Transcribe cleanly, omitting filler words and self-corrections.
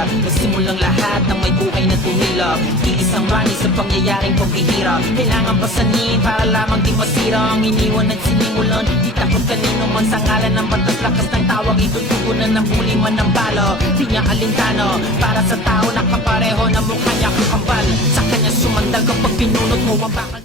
pamilya. Nasimulang lahat ng may buhay na tumilap. Iisang rani sa pangyayaring paghihirap. Kailangan pasanin para lamang di masira ang iniwan at sinimulan. Di takot kanino man sa ngalan ng batas. Lakas ng tawag itutugunan ng huli man ng balo. Di niya alintano para sa tao nakapareho na mukha niya kukambal. Sa kanya sumandag kapag pinunot mo ang bakal.